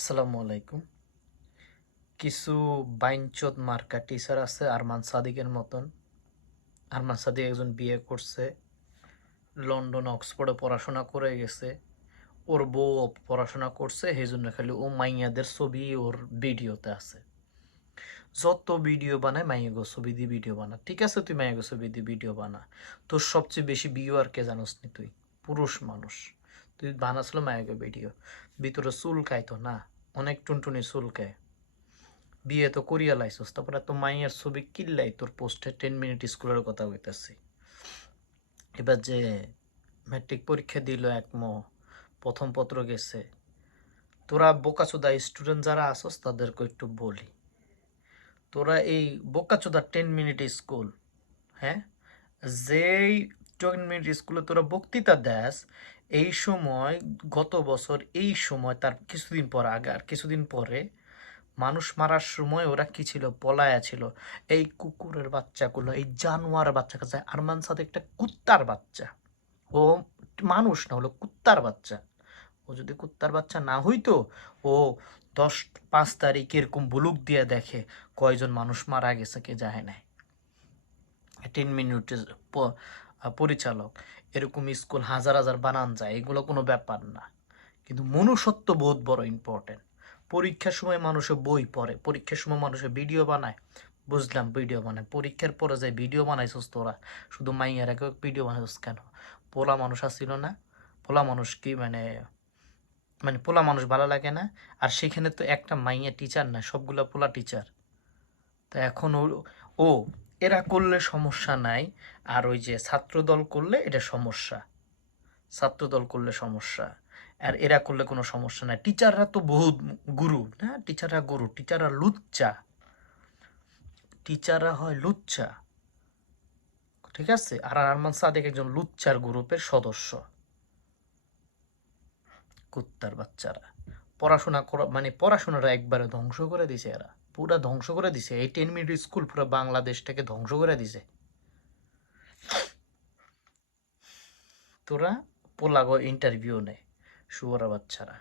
আসসালামু আলাইকুম। কিছু বাইনচোদ মার্কা টিচার আছে, আরমান সাদিকের মতন। আরমান সাদিক একজন বিয়ে করছে, লন্ডন, অক্সফোর্ডে পড়াশোনা করে গেছে। ওর বউ পড়াশোনা করছে, সেই জন্য খালি ও মাইয়াদের ছবি ওর ভিডিওতে আছে। যত ভিডিও বানায় মাইয়াগো ছবি দিয়ে ভিডিও বানা। ঠিক আছে, তুই মাইয়াগো ছবি দিয়ে ভিডিও বানা। তোর সবচেয়ে বেশি ভিউয়ার কে জানোস নি তুই? পুরুষ মানুষ। তুই বানাসলো মায়াগো ভিডিও। ভিতরে চুল খাইতো না, অনেক টুনটুনি চুল খায়। বিয়ে তো করিয়া লাইছস, তারপরে তো মাইয়ের ছবি কিল্লাই তোর পোস্টে টেন মিনিট স্কুলের কথা কইতাছি। এবার যে ম্যাট্রিক পরীক্ষা দিল এক ম, প্রথম পত্র গেছে, তোরা বোকাচোদা স্টুডেন্ট যারা আসস, তাদেরকে একটু বলি। তোরা এই বোকাচোদা টেন মিনিট স্কুল হ্যাঁ? যেই টেন মিনিট স্কুলে তোরা বক্তৃতা দেস, এই সময়, গত বছর এই সময়, তার কিছুদিন পর আগে আর কিছুদিন পরে মানুষ মারার সময় ওরা কি ছিল? পলায়া ছিল। এই কুকুরের বাচ্চাগুলো, এই জানোয়ার বাচ্চা কাছে আরমান সাথে একটা কুত্তার বাচ্চা। ও মানুষ না হলো কুত্তার বাচ্চা। ও যদি কুত্তার বাচ্চা না হইতো, ও দশ পাঁচ তারিখ এরকম বুলুক দিয়ে দেখে কয়জন মানুষ মারা গেছে কে যায় নাই টেন মিনিটের পরিচালক। এরকম স্কুল হাজার হাজার বানান যায়, এগুলো কোনো ব্যাপার না। কিন্তু মনুষ্যত্ব বহুত বড় ইম্পর্টেন্ট পরীক্ষার সময় মানুষে বই পড়ে, পরীক্ষার সময় মানুষে ভিডিও বানায়। বুঝলাম ভিডিও বানায়, পরীক্ষার পরে যে ভিডিও বানাইছস তোরা, শুধু মাইয়ার আগে ভিডিও বানাইছস কেন? পোলা মানুষ আসছিল না? পোলা মানুষ কি মানে মানে পোলা মানুষ ভালো লাগে না? আর সেখানে তো একটা মাইয়া টিচার না সবগুলা পোলা টিচার তো এখন ও এরা করলে সমস্যা নাই, আর ওই যে ছাত্রদল করলে এটা সমস্যা। ছাত্রদল করলে সমস্যা, আর এরা করলে কোনো সমস্যা নাই। টিচাররা তো বহুত গুরু, না? টিচাররা গুরু, টিচাররা লুচ্চা। টিচাররা হয় লুচ্চা। ঠিক আছে? আর আরমান সাদেক একজন লুচ্চার গ্রুপের সদস্য। কুত্তার বাচ্চারা। পড়াশোনা করা মানে পড়াশোনাটা একবারে ধ্বংস করে দিছে এরা। পুরা ধ্বংস করে দিছে। এই টেন মিনিট স্কুল পুরো বাংলাদেশটাকে ধ্বংস করে দিছে। তোরা পোলাগো ইন্টারভিউ নেয় শুয়ারা বাচ্চারা